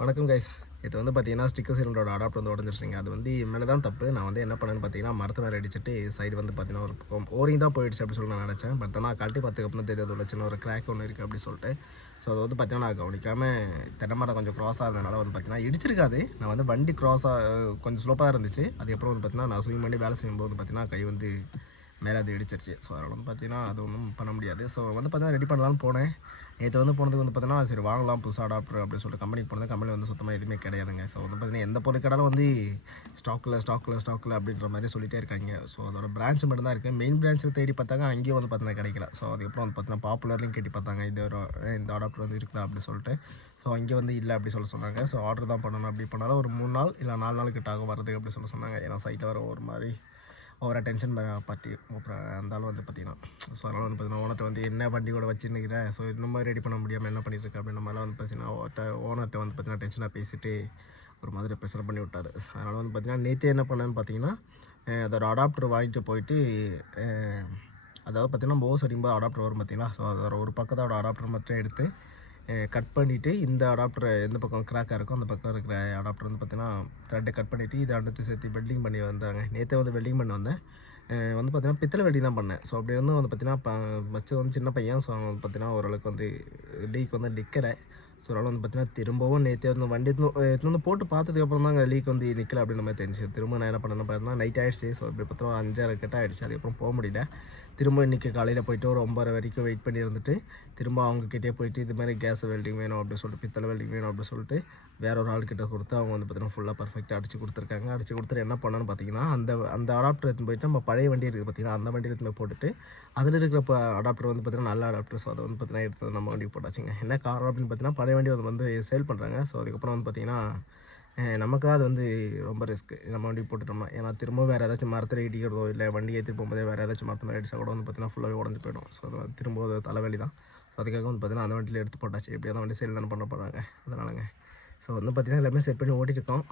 வணக்கம் கைஸ் இது வந்து பார்த்தீங்கன்னா ஸ்டிக்கர் சிலிண்டரோட அடாப்ட் வந்து உடஞ்சிருச்சிங்க. அது வந்து மேலே தான் தப்பு. நான் வந்து என்ன பண்ணேன்னு பார்த்தீங்கன்னா மரத்து மேலே அடிச்சுட்டு சைடு வந்து பார்த்தீங்கன்னா ஒரு பக்கம் ஓரிங் தான் போயிடுச்சு அப்படின்னு சொல்லி நான் நினச்சேன். பட் ஆனால் கழட்டி பார்த்துக்கு அப்புறம் தெரியாது. உள்ள சின்ன ஒரு கிராக் ஒன்று இருக்குது அப்படின்னு சொல்லிட்டு. ஸோ அது வந்து பார்த்தீங்கன்னா நான் கவனிக்காமல் தென்னை மரம் கொஞ்சம் க்ராஸ் ஆகிறதுனால வந்து பார்த்தீங்கன்னா இடிச்சிருக்காது. நான் வந்து வண்டி க்ராஸாக கொஞ்சம் ஸ்லோப்பாக இருந்துச்சு. அதுக்கப்புறம் வந்து பார்த்தீங்கன்னா நான் ஸ்விங் பண்ணி வேலை செய்யும்போது வந்து பார்த்தீங்கன்னா கை வந்து மேலே அது இடிச்சிருச்சு. ஸோ அதனால் வந்து பார்த்தீங்கன்னா அது ஒன்றும் பண்ண முடியாது. ஸோ வந்து பார்த்தீங்கன்னா ரெடி பண்ணலான்னு போனேன். நேற்று வந்து போனதுக்கு வந்து பார்த்தீங்கன்னா சரி வாங்கலாம் புதுசாக அடாப்டர் அப்படின்னு சொல்லிட்டு கம்பெனிக்கு போனது. கம்பெனி வந்து சுத்தமாக எதுவுமே கிடையாதுங்க. ஸோ வந்து பார்த்தீங்கன்னா எந்த பொருள் வந்து ஸ்டாக்கில் ஸ்டாக்கில் ஸ்டாக்கில் அப்படின்ற மாதிரி சொல்லிட்டே இருக்காங்க. ஸோ அதோட பிரான்ச் மட்டும் தான் இருக்குது மெயின் பிரான்ச்சில் தேடி பார்த்தாங்க அங்கேயும் வந்து பார்த்தீங்கன்னா கிடைக்கல. ஸோ அதுக்கப்புறம் வந்து பார்த்தீங்கன்னா பாப்புலர்லையும் கேட்டி பார்த்தாங்க இது ஒரு இந்த அடாப்டர் வந்து இருக்குதா அப்படின்னு சொல்லிட்டு. ஸோ அங்கே வந்து இல்லை அப்படி சொல்ல சொன்னாங்க. ஸோ ஆர்டர் தான் பண்ணணும். அப்படி பண்ணாலும் ஒரு மூணு நாள் இல்லை நாலு நாள் கிட்ட ஆகும் வரதுக்கு அப்படி சொல்ல சொன்னாங்க. ஏன்னா சைட்டில் வர ஒரு மாதிரி ஓவராக டென்ஷன் பார்ட்டி அப்புறம் அந்த ஆள் வந்து பார்த்தீங்கன்னா ஸோ அதனால் வந்து பார்த்தீங்கன்னா ஓனர்கிட்ட வந்து என்ன வண்டி கூட வச்சுருக்கிறேன் ஸோ இந்த மாதிரி ரெடி பண்ண முடியாமல் என்ன பண்ணிட்டு இருக்க? அப்படின்ற மாதிரிலாம் வந்து பார்த்தீங்கன்னா ஓனர்கிட்ட வந்து பார்த்தீங்கன்னா டென்ஷனாக பேசிட்டு ஒரு மாதிரி ப்ரெஷர் பண்ணி விட்டார். அதனால் வந்து பார்த்தீங்கன்னா நேற்று என்ன பண்ணேன்னு பார்த்தீங்கன்னா அதோட அடாப்டர் வாங்கிட்டு போயிட்டு அதாவது பார்த்தீங்கன்னா போஸ் அடிக்கும்போது அடாப்டர் வரும் பார்த்தீங்களா ஸோ அதோட ஒரு பக்கத்தோட அடாப்டர் மட்டும் எடுத்து கட் பண்ணிவிட்டு இந்த அடாப்டர் எந்த பக்கம் கிராக்காக இருக்கோ அந்த பக்கம் இருக்கிற அடாப்டர் வந்து பார்த்தீங்கன்னா த்ரெட்டை கட் பண்ணிவிட்டு இதை அடுத்து சேர்த்து வெல்டிங் பண்ணி வந்தாங்க. நேற்றே வந்து வெல்டிங் பண்ணி வந்தேன். வந்து பார்த்தீங்கன்னா பித்தளை வெல்டிங் தான் பண்ணேன். ஸோ அப்படி வந்து வந்து பார்த்தீங்கன்னா ப வச்சது வந்து சின்ன பையன். ஸோ அவன் வந்து பார்த்தீங்கன்னா ஓரளவுக்கு வந்து லீக் வந்து நிற்கலை ஸோ அதனால் வந்து பார்த்தீங்கன்னா திரும்பவும் நேற்று வந்து வண்டி எடுத்து வந்து போட்டு பார்த்ததுக்கப்புறம் தான் லீக் வந்து நிற்கல அப்படின்னு மாதிரி தெரிஞ்சு திரும்ப நான் என்ன பண்ணேன்னு பார்த்தீங்கன்னா நைட் ஆகிடுச்சு ஸோ அப்படி பார்த்தா ஒரு அஞ்சாறு கிட்ட ஆகிடுச்சு அதுக்கப்புறம் போக முடியல. திரும்ப இன்றைக்கி காலையில் போயிட்டு ஒரு ஒம்பது வரைக்கும் வெயிட் பண்ணி இருந்துட்டு திரும்ப அவங்கக்கிட்டே போயிட்டு இது மாதிரி கேஸ் வெல்டிங் வேணும் அப்படின்னு சொல்லிட்டு பித்தளை வெல்டிங் வேணும் அப்படின்னு சொல்லிட்டு வேற ஒரு ஆள்கிட்ட கொடுத்து அவங்க வந்து பார்த்தீங்கன்னா ஃபுல்லாக பர்ஃபெக்டாக அடிச்சு கொடுத்துருக்காங்க. அடிச்சு கொடுத்துட்டு என்ன பண்ணணும்னு பார்த்தீங்கன்னா அந்த அந்த அடாப்டர் எடுத்து போயிட்டு நம்ம பழைய வண்டி இருக்குது பார்த்தீங்கன்னா அந்த வண்டியில் எடுத்து போய் போட்டுட்டு அதில் இருக்கிற அடாப்டர் வந்து பார்த்தீங்கன்னா நல்ல அடாப்டர் ஸோ அதை வந்து பார்த்தீங்கன்னா எடுத்து நம்ம வண்டி போட்டாச்சுங்க. என்ன காரணம் அப்படின்னு பார்த்தீங்கன்னா நிறைய வண்டி வந்து வந்து சேல் பண்ணுறாங்க ஸோ அதுக்கப்புறம் வந்து பார்த்தீங்கன்னா நமக்காக அது வந்து ரொம்ப ரிஸ்க்கு நம்ம வண்டி போட்டுட்டோம்னா ஏன்னா திரும்ப வேறு ஏதாச்சும் மரத்தில் இடிக்கிறதோ இல்லை வண்டி ஏற்றி போகும்போதே வேறு ஏதாச்சும் மரத்து மாதிரி அடிச்சா கூட வந்து பார்த்தீங்கன்னா ஃபுல்லாகவே உடஞ்சி போயிடும். ஸோ அது வந்து திரும்ப ஒரு தலைவலி தான். ஸோ அதுக்காக வந்து பார்த்தீங்கன்னா அந்த வண்டியில் எடுத்து போட்டாச்சு. எப்படியா தான் வண்டி சேல் தானே பண்ண போகிறாங்க அதனாலங்க. ஸோ வந்து பார்த்தீங்கன்னா எல்லாமே செட் பண்ணி ஓட்டிட்டு இருக்கோம்.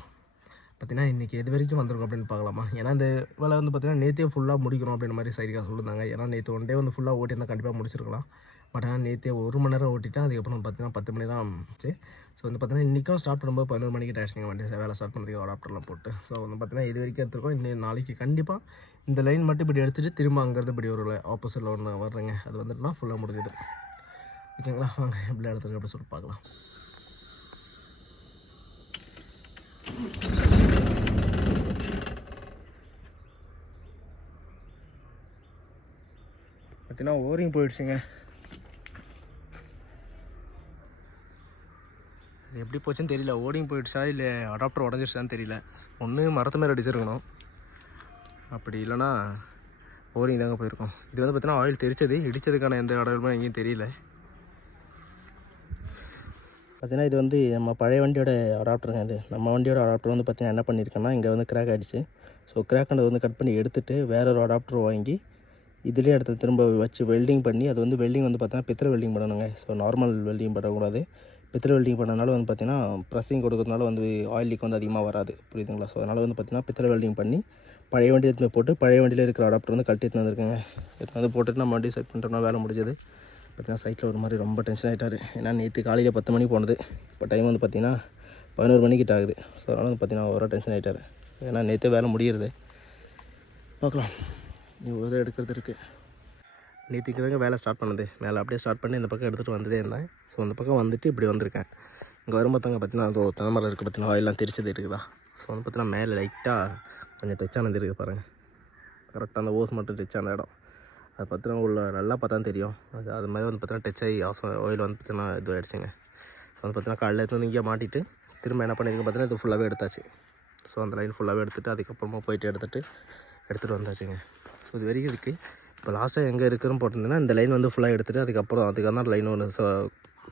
பார்த்தீங்கன்னா இன்றைக்கி எது வரைக்கும் வந்திருக்கும் அப்படின்னு பார்க்கலாமா? ஏன்னா இந்த வேலை வந்து பார்த்தீங்கன்னா நேற்றே ஃபுல்லாக முடிக்கணும் அப்படின்ற மாதிரி சைடுக்காக சொல்லியிருந்தாங்க ஏன்னா நேற்று ஒன் டே வந்து ஃபுல்லாக ஓட்டியிருந்தால் கண்டிப்பாக முடிச்சிருக்கலாம். பட் ஆனால் நேற்றே ஒரு மணி நேரம் ஓட்டிட்டேன். அதுக்கப்புறம் பார்த்தீங்கன்னா பத்து மணி தான் ஆச்சு. ஸோ வந்து பார்த்தீங்கன்னா இன்றைக்கும் ஸ்டார்ட் பண்ணும்போது பதினோரு மணிக்கு ஆயிடுச்சுங்க வண்டி வேலை ஸ்டார்ட் பண்ணுறதுக்கு ஒரு ஆப்டர்லாம் போட்டு. ஸோ வந்து பார்த்தீங்கன்னா இது வரைக்கும் எடுத்துருக்கோம். இன்னும் நாளைக்கு கண்டிப்பாக இந்த லைன் மட்டும் இப்படி எடுத்துகிட்டு திரும்ப அங்கேருந்து இப்படி ஒரு ஆப்போசிட்டில் ஒன்று வர்றேங்க. அது வந்துட்டுனா ஃபுல்லாக முடிஞ்சுது. ஓகேங்களா? வாங்க எப்படி எடுத்துருக்கு அப்படி சொல்லிட்டு பார்க்கலாம். பார்த்தீங்கன்னா ஓரிங் போயிடுச்சுங்க. அது எப்படி போச்சுன்னு தெரியல. ஓடிங் போயிடுச்சா இல்லை அடாப்டர் உடஞ்சிடுச்சான்னு தெரியல. ஒன்று மரத்து மேலே அடிச்சிருக்கணும். அப்படி இல்லைன்னா ஓரிங் தாங்க போயிருக்கோம். இது வந்து பார்த்தீங்கன்னா ஆயில் தெரிச்சது. இடித்ததுக்கான எந்த அடையாளமும் எங்கேயும் தெரியல. பார்த்தீங்கன்னா இது வந்து நம்ம பழைய வண்டியோட அடாப்டருங்க இது. நம்ம வண்டியோட அடாப்டர் வந்து பார்த்தீங்கன்னா என்ன பண்ணியிருக்கேன்னா இங்கே வந்து கிராக் ஆகிடுச்சு ஸோ கிராக் ஆனது வந்து கட் பண்ணி எடுத்துகிட்டு வேற ஒரு அடாப்டர் வாங்கி இதுலேயே எடுத்து திரும்ப வச்சு வெல்டிங் பண்ணி அது வந்து வெல்டிங் வந்து பார்த்தீங்கன்னா பித்தளை வெல்டிங் பண்ணணுங்க. ஸோ நார்மல் வெல்டிங் பண்ணக்கூடாது. பித்தளை வெல்டிங் பண்ணதுனால வந்து பார்த்தீங்கன்னா ப்ரெஸ்ஸிங் கொடுக்கறதுனால வந்து ஆயில் லீக் வந்து அதிகமாக வராது. புரியுதுங்களா? ஸோ அதனால் வந்து பார்த்தீங்கன்னா பித்தளை வெல்டிங் பண்ணி பழைய வண்டி எடுத்து போட்டு பழைய வண்டியில் இருக்கிற அடாப்டர் வந்து கழட்டி எடுத்து வந்திருக்கேங்க. எடுத்து வந்து போட்டுட்டு நம்ம வண்டி செட் பண்ணுறோம்னா வேலை முடிஞ்சது. பார்த்தீங்கன்னா சைட்டில் ஒரு மாதிரி ரொம்ப டென்ஷன் ஆகிட்டார் ஏன்னா நேற்று காலையில் பத்து மணிக்கு போனது. இப்போ டைம் வந்து பார்த்தீங்கன்னா பதினோரு மணிக்கிட்ட ஆகுது. ஸோ அதனால் வந்து பார்த்தீங்கன்னா ஒரு டென்ஷன் ஆகிட்டார் ஏன்னா நேற்று வேலை முடியிறது. பார்க்கலாம் நீ ஒரு எடுக்கிறது இருக்குது நேற்றுக்கு தாங்க வேலை ஸ்டார்ட் பண்ணது. வேலை அப்படியே ஸ்டார்ட் பண்ணி இந்த பக்கம் எடுத்துகிட்டு வந்துட்டே இருந்தேன். ஸோ அந்த பக்கம் வந்துட்டு இப்படி வந்திருக்கேன். இங்கே வரும்போது பார்த்தீங்கன்னா அது தலைமரம் இருக்குது பார்த்தீங்கன்னா ஆயிலாம் தெரிச்சது இருக்குதா? ஸோ வந்து பார்த்தீங்கன்னா மேலே லைட்டாக கொஞ்சம் டச் ஆனது இருக்குது பாருங்கள் கரெக்டாக அந்த ஓஸ் மட்டும் டச் ஆன இடம். அது பார்த்தீங்கன்னா உள்ள நல்லா பார்த்தா தெரியும். அது அது மாதிரி வந்து பார்த்தீங்கன்னா டச் ஆகி ஆயில் வந்து பார்த்தீங்கன்னா இது ஆகிடுச்சுங்க ஸோ வந்து பார்த்தீங்கன்னா காலையில் எடுத்து வந்து இங்கே மாட்டிட்டு திரும்ப என்ன பண்ணியிருக்கேன் பார்த்தீங்கன்னா இது ஃபுல்லாகவே எடுத்தாச்சு. ஸோ அந்த லைன் ஃபுல்லாகவே எடுத்துகிட்டு அதுக்கப்புறமா போயிட்டு எடுத்துகிட்டு எடுத்துகிட்டு வந்தாச்சுங்க. ஸோ இது வரைக்கும் இருக்குது இப்போ லாஸ்ட்டாக எங்கே இருக்குன்னு போட்டிருந்தேன்னா இந்த லைன் வந்து ஃபுல்லாக எடுத்துகிட்டு அதுக்கப்புறம் அதுக்காக தான் லைன் ஒன்று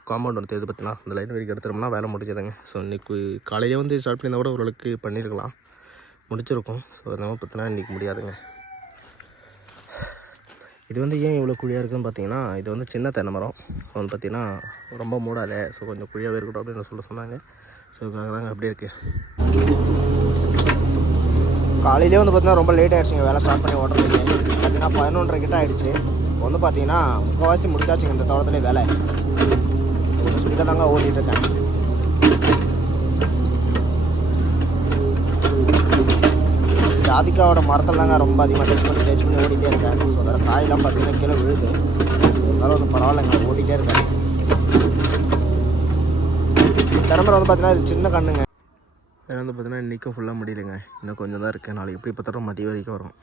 காம்பவுண்ட் ஒன்று தெரியுது பற்றினா அந்த லைன் வரைக்கும் எடுத்துட்டோம்னா வேலை முடிஞ்சதுங்க. ஸோ இன்றைக்கி காலையிலே வந்து ஸ்டார்ட் பண்ணியிருந்தா கூட ஓரளவுக்கு பண்ணியிருக்கலாம். முடிச்சிருக்கோம். ஸோ அதனால் பார்த்தினா இன்றைக்கி முடியாதுங்க. இது வந்து ஏன் இவ்வளோ குழியாக இருக்குன்னு பார்த்தீங்கன்னா இது வந்து சின்ன தென்னை மரம். வந்து பார்த்தீங்கன்னா ரொம்ப மூடாத. ஸோ கொஞ்சம் குழியாகவே இருக்கட்டும் அப்படின்னு சொல்ல சொன்னாங்க. ஸோ இதுக்காக தாங்க அப்படியே இருக்குது காலையிலே வந்து பார்த்தீங்கன்னா ரொம்ப லேட் ஆகிடுச்சுங்க வேலை ஸ்டார்ட் பண்ணி ஓடுறதுக்கு. பார்த்தீங்கன்னா பதினொன்றரை கிட்ட ஆகிடுச்சு வந்து பார்த்தீங்கன்னா முக்கால்வாசி முடிச்சாச்சுங்க இந்த தோட்டத்துலேயே வேலை. கொஞ்சம் ஸ்பீடாக தாங்க ஓடிட்டுருக்கேன் ஜாதிக்காவோட மரத்தில் தாங்க ரொம்ப அதிகமாக டச் பண்ணி டச் பண்ணி ஓடிட்டே இருக்கேன். ஸோ அதோட காயெல்லாம் பார்த்தீங்கன்னா கீழே விழுது. இருந்தாலும் ஒன்றும் பரவாயில்லைங்க ஓடிட்டே இருக்கேன். திறம்பரை வந்து பார்த்தீங்கன்னா இது சின்ன கண்ணுங்க. ஏன்னா வந்து பார்த்தீங்கன்னா இன்றைக்கும் ஃபுல்லாக முடியலைங்க. இன்னும் கொஞ்சம் தான் இருக்குது நாளைக்கு எப்படி பார்த்தாலும் மதிய வரைக்கும் வரும்.